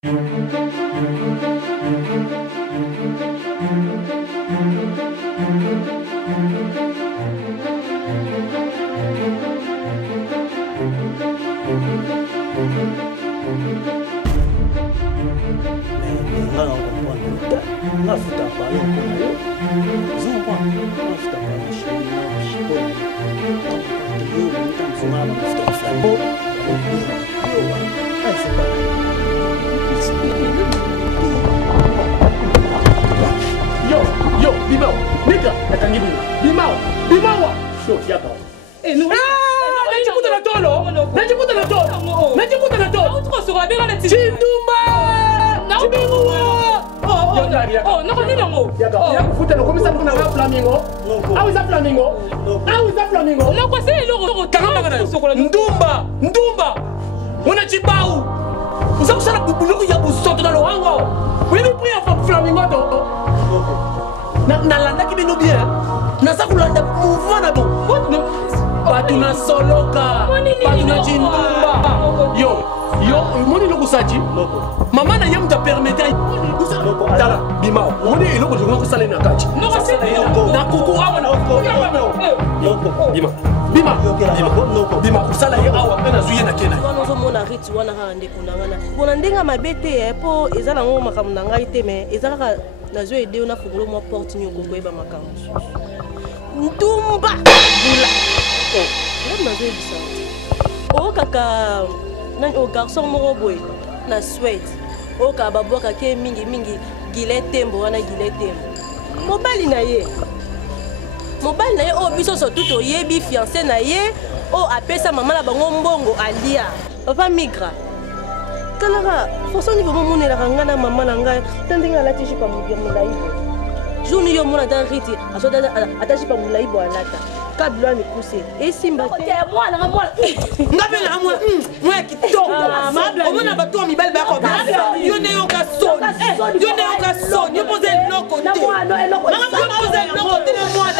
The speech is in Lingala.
Yo, Bimao, nigga, natangibu. Bimao, yo, yaka. Najibuta na tolo. Chindumba. Oh, no, Yaka, futa no komisa kuna flamingo. How is that flamingo? No, kwa sasa logo kanga na Ndumba. Una chibau. Usakusana bubuluku ya busoto na lohango. Wewe pria flamingo to. Nalandaki bino bien. Nasa kulanda mouvement na bon. Batuna soloka. Batuna chindumba. Yo, moni loko saji. Mama na yam ta permettre. Dala, Bimao. Moni iloko jonga ko sala na kachi. Na kuku awa na Bima kusala ye awa pena zuye na kena. Wana mona riti wana hande kunangana. Bona ndenga mabete po ezala ngo makamu na ngai te mais ezala na zo ede na fungolo mo porte ni okoko eba makamu. Ndumba. Bula. Na zo bisa. O kaka na o garçon mo boy na sweat. O ka baboka ke mingi giletembo wana giletembo. Mobali na ye o biso surtout oyebi fiancé na ye o apesa mama na bango mbongo alia papa migra kalaka foso ni bomo monela ngana mama na ngai tandinga lati jipa mulai journée yo mona dans riti asoda ataji pa mulai bo alata kablo ni kuse e simba te mwana ngabe na mwa kitoko omona bato mi belle ba ko yo ne yo ka son yo pose loko te pose loko te moi